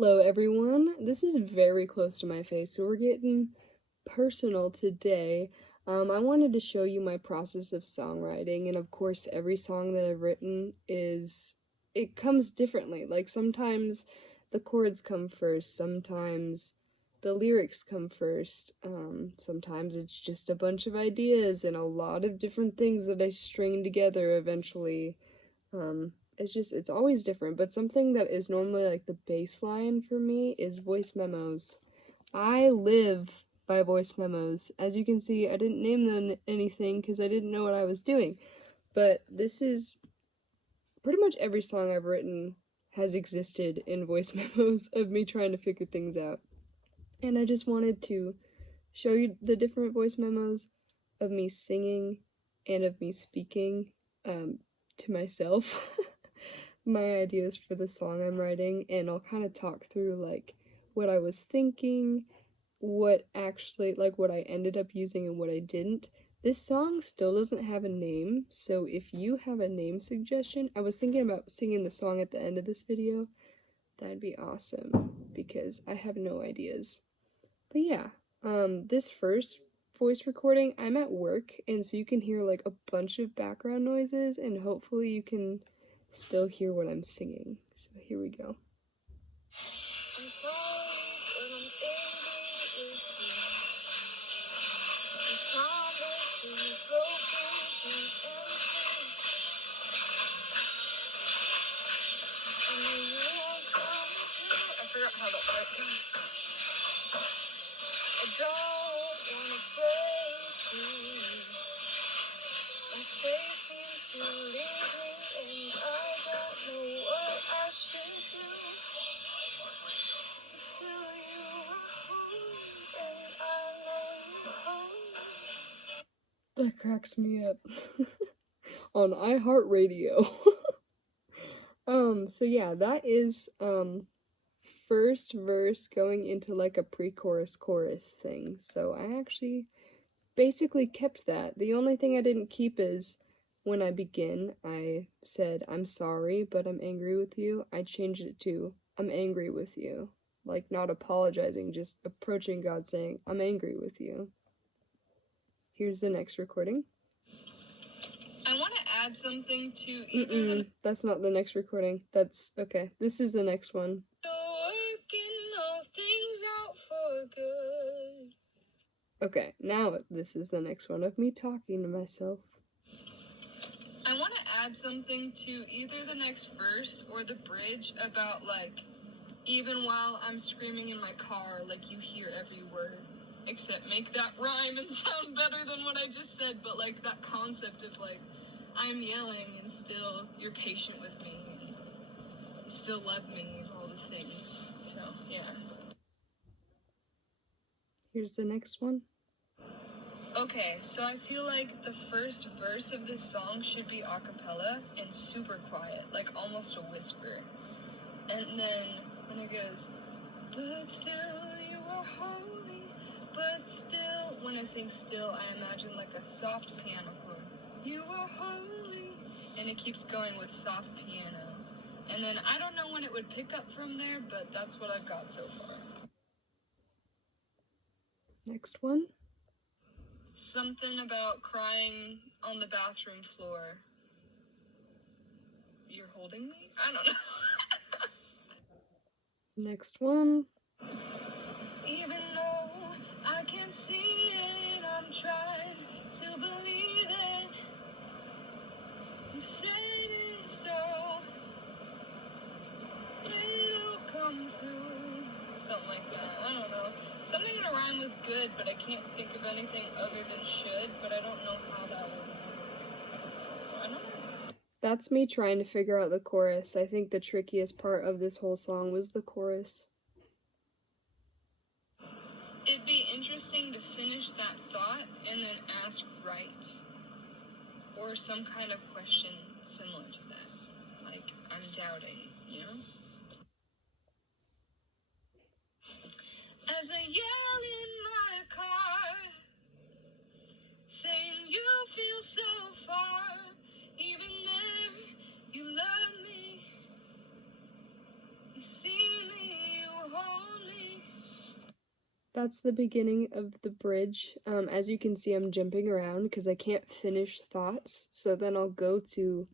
Hello everyone, this is very close to my face, so we're getting personal today. I wanted to show you my process of songwriting, and of course every song that I've written it comes differently. Like sometimes the chords come first, sometimes the lyrics come first, sometimes it's just a bunch of ideas and a lot of different things that I string together eventually. It's always different, but something that is normally like the baseline for me is voice memos. I live by voice memos. As you can see, I didn't name them anything because I didn't know what I was doing, but this is pretty much every song I've written has existed in voice memos of me trying to figure things out. And I just wanted to show you the different voice memos of me singing and of me speaking to myself. My ideas for the song I'm writing, and I'll kind of talk through like what I was thinking, what I ended up using and what I didn't. This song still doesn't have a name, so if you have a name suggestion, I was thinking about singing the song at the end of this video. That'd be awesome because I have no ideas. But yeah, this first voice recording, I'm at work, and so you can hear like a bunch of background noises, and hopefully you can still hear what I'm singing. So here we go. I'm sorry, but I'm angry with you. These promises broken seem empty. And you won't come through. I forgot how that part goes. I don't wanna pray to you. My face seems to leave me, and I don't know what I should do. Still you are home, and I know you're home. That cracks me up. On iHeartRadio. So yeah, that is, first verse going into like a pre-chorus chorus thing. So I actually basically kept that. The only thing I didn't keep is when I begin, I said, I'm sorry, but I'm angry with you. I changed it to, I'm angry with you. Like, not apologizing, just approaching God saying, I'm angry with you. Here's the next recording. I want to add something to either that's not the next recording. That's okay. This is the next one. Working all things out for good. Okay, now this is the next one of me talking to myself. I want to add something to either the next verse or the bridge about like, even while I'm screaming in my car, like you hear every word. Except make that rhyme and sound better than what I just said, but like that concept of like, I'm yelling and still you're patient with me and you still love me and all the things. So, yeah. Here's the next one. Okay, so I feel like the first verse of this song should be a cappella and super quiet, like almost a whisper. And then when it goes, but still you are holy, but still, when I sing still, I imagine like a soft piano chord. You are holy, and it keeps going with soft piano. And then I don't know when it would pick up from there, but that's what I've got so far. Next one. Something about crying on the bathroom floor. You're holding me? I don't know. Next one. Even though I can't see it, I'm trying to believe it. You said it, so it'll come through. Something like that. I don't know. Something in a rhyme with good, but I can't think of anything other than should, but I don't know how that would work. I don't know. That's me trying to figure out the chorus. I think the trickiest part of this whole song was the chorus. It'd be interesting to finish that thought and then ask right. Or some kind of question similar to that. Like, I'm doubting, you know? As I yell in my car, saying you feel so far, even there, you love me. You see me That's the beginning of the bridge. As you can see, I'm jumping around because I can't finish thoughts, so then I'll go to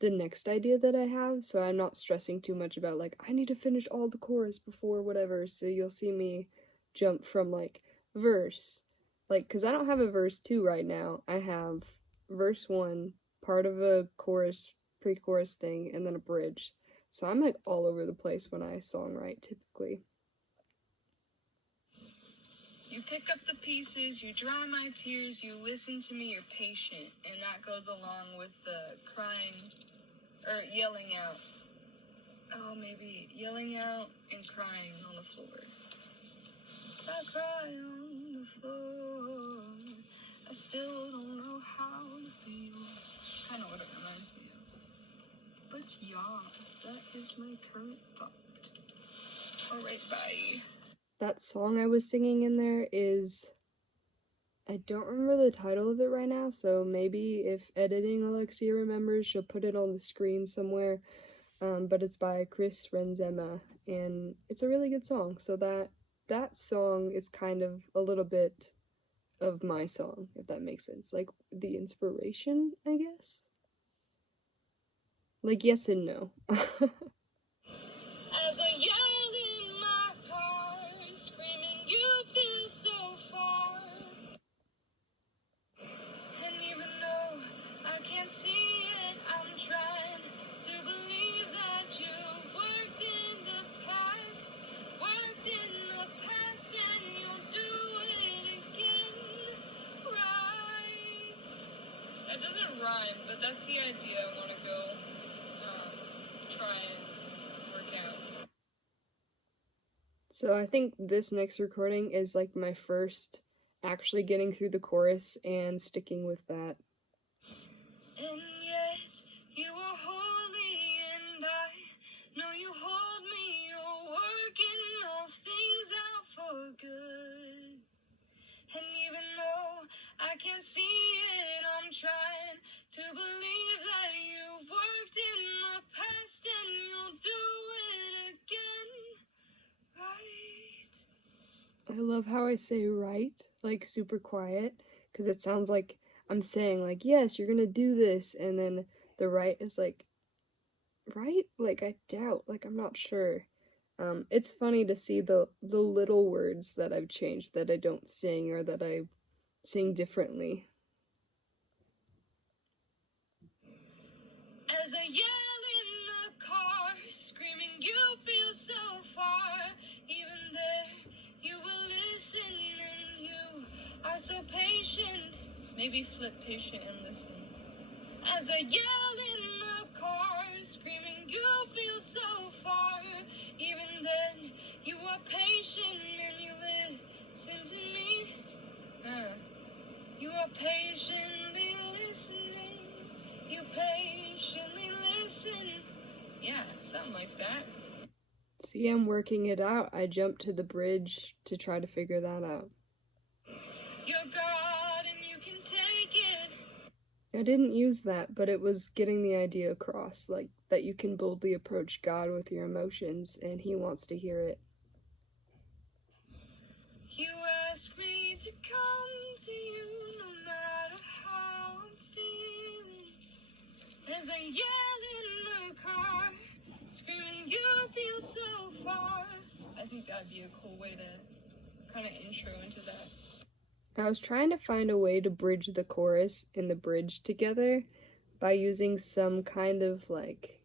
the next idea that I have, so I'm not stressing too much about, like, I need to finish all the chorus before whatever, so you'll see me jump from, like, verse, like, because I don't have a verse 2 right now. I have verse 1, part of a chorus, pre-chorus thing, and then a bridge. So I'm, like, all over the place when I songwrite, typically. You pick up the pieces, you dry my tears, you listen to me, you're patient. And that goes along with the crying, or yelling out. Oh, maybe yelling out and crying on the floor. I cry on the floor. I still don't know how to feel. Kind of what it reminds me of. But yeah, that is my current thought. Alright, bye. That song I was singing in there is, I don't remember the title of it right now, so maybe if editing Alexia remembers, she'll put it on the screen somewhere. But it's by Chris Renzema, and it's a really good song. So that song is kind of a little bit of my song, if that makes sense. Like the inspiration, I guess. Like yes and no. As I yell in my car, screaming, you feel so far. And even though I can't see it, I'm trying to believe that you've worked in the past, and you'll do it again, right? That doesn't rhyme, but that's the idea I want to go try and work out. So I think this next recording is like my first actually getting through the chorus and sticking with that. And yet you are holy, and I know you hold me. You're working all things out for good. And even though I can't see it, I'm trying to believe that you've worked in the past and you'll do it again, right? I love how I say right, like super quiet, because it sounds like I'm saying like, yes, you're gonna do this, and then the right is like, right? Like I doubt, like I'm not sure. It's funny to see the little words that I've changed that I don't sing or that I sing differently. As I yell in the car, screaming, you feel so far. Even there, you will listen, and you are so patient. Maybe flip patient and listen. As I yell in the car, screaming, you feel so far. Even then, you are patient and you listen to me. You are patiently listening. You patiently listen. Yeah, something like that. See, I'm working it out. I jumped to the bridge to try to figure that out. You're God and you can take it. I didn't use that, but it was getting the idea across, like that you can boldly approach God with your emotions and He wants to hear it. You ask me to come to you no matter how I'm feeling. As I yell in the car, screaming, you feel so far. I think that'd be a cool way to kind of intro into that. I was trying to find a way to bridge the chorus and the bridge together by using some kind of like,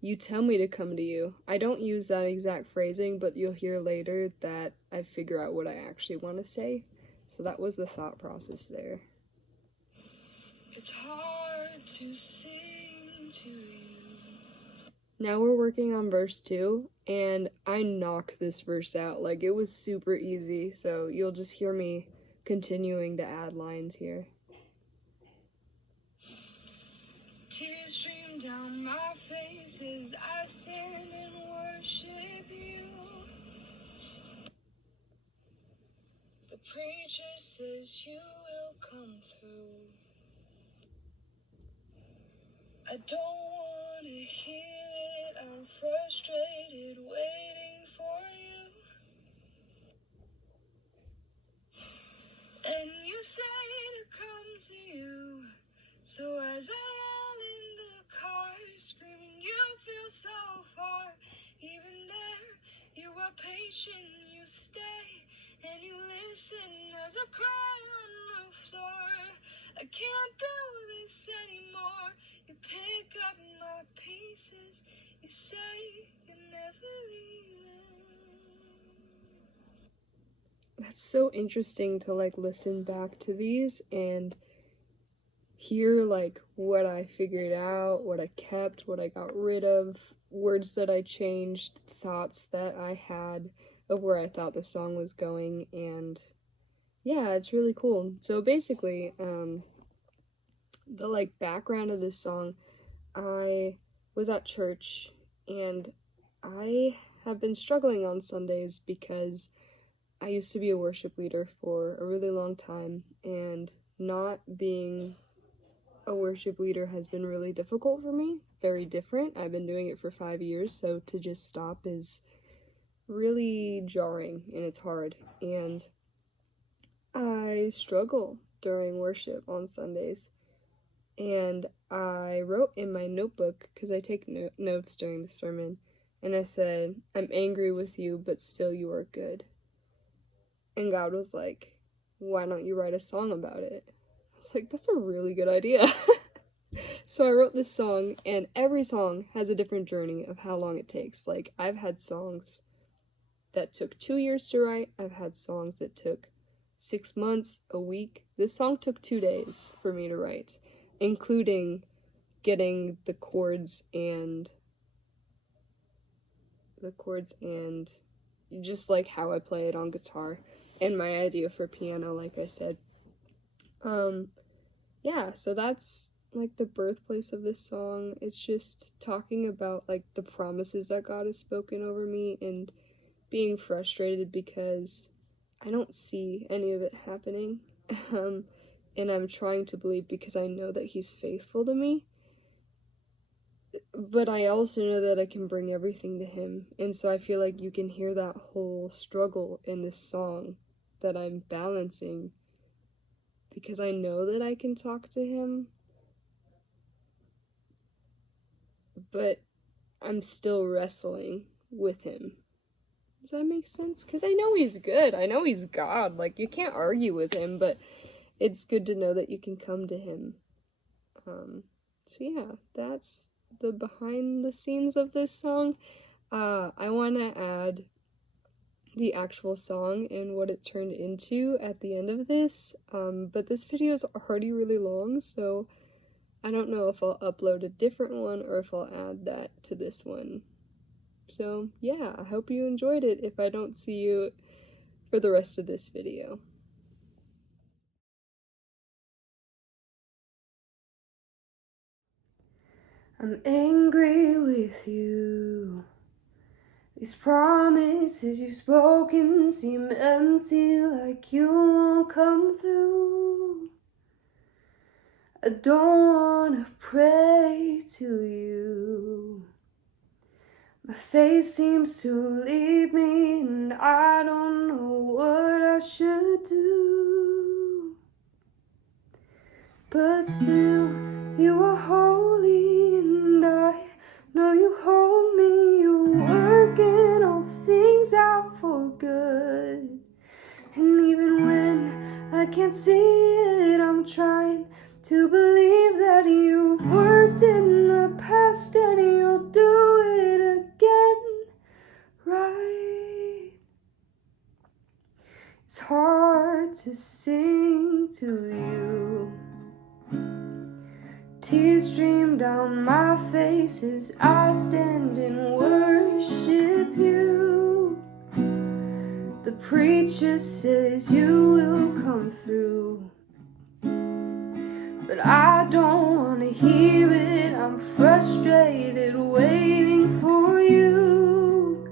you tell me to come to you. I don't use that exact phrasing, but you'll hear later that I figure out what I actually want to say. So that was the thought process there. It's hard to sing to you. Now we're working on verse 2, and I knocked this verse out. Like, it was super easy, so you'll just hear me continuing to add lines here. Tears stream down my face as I stand and worship you. The preacher says you will come through. I don't want to hear it. I'm frustrated waiting for you. say to come to you. So as I yell in the car, screaming, you feel so far. Even there, you are patient, you stay, and you listen as I cry on the floor. I can't do this anymore. You pick up my pieces, you say you're never leaving. That's so interesting to like listen back to these and hear like what I figured out, what I kept, what I got rid of, words that I changed, thoughts that I had of where I thought the song was going, and yeah, it's really cool. So basically, the like background of this song, I was at church and I have been struggling on Sundays because I used to be a worship leader for a really long time, and not being a worship leader has been really difficult for me. Very different. I've been doing it for 5 years, so to just stop is really jarring and it's hard. And I struggle during worship on Sundays. And I wrote in my notebook, because I take notes during the sermon, and I said, I'm angry with you, but still you are good. And God was like, why don't you write a song about it? I was like, that's a really good idea. So I wrote this song, and every song has a different journey of how long it takes. Like, I've had songs that took 2 years to write. I've had songs that took 6 months, a week. This song took 2 days for me to write, including getting the chords and just like how I play it on guitar, and my idea for piano, like I said. Yeah, so that's like the birthplace of this song. It's just talking about like the promises that God has spoken over me, and being frustrated because I don't see any of it happening. And I'm trying to believe because I know that He's faithful to me. But I also know that I can bring everything to Him. And so I feel like you can hear that whole struggle in this song that I'm balancing, because I know that I can talk to Him, but I'm still wrestling with Him. Does that make sense? Because I know He's good. I know He's God. Like, you can't argue with Him, but it's good to know that you can come to Him. So yeah, that's the behind the scenes of this song. I want to add the actual song and what it turned into at the end of this, but this video is already really long, so I don't know if I'll upload a different one or if I'll add that to this one. So yeah, I hope you enjoyed it if I don't see you for the rest of this video. I'm angry with you. These promises you've spoken seem empty, like you won't come through. I don't wanna pray to you. My face seems to leave me, and I don't know what I should do. But still, you are holy, and I know you hold me. You're working all things out for good. And even when I can't see it, I'm trying to believe that you've worked in the past and you'll do it again, right? It's hard to sing to you. Tears stream down my face as I stand and worship you. The preacher says you will come through, but I don't want to hear it. I'm frustrated waiting for you,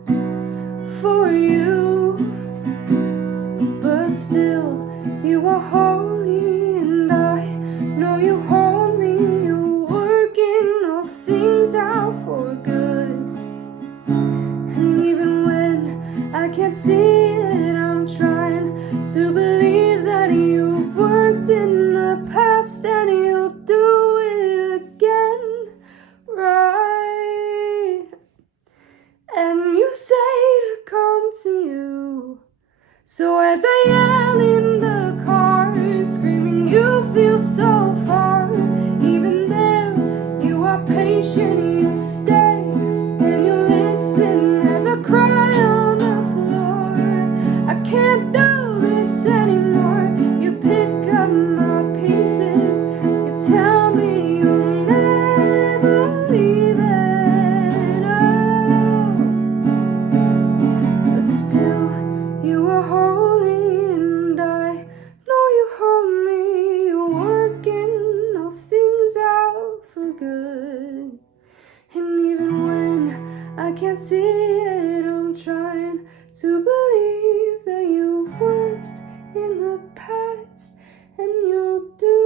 but still you are holy, and I know you hold me. You're working all things out for good. And even when I can't see it, I'm trying to believe that you've worked So as I yell in the car, screaming you feel so far, even there you are patient, you stay and you listen as I cry on the floor. I can't do this anymore. You pick up my pieces, you tell me you'll never leave it. Oh, but still you are holy, and I know you hold me. You're working all things out for good. And even when I can't see it, I'm trying to believe that you've worked in the past and you'll do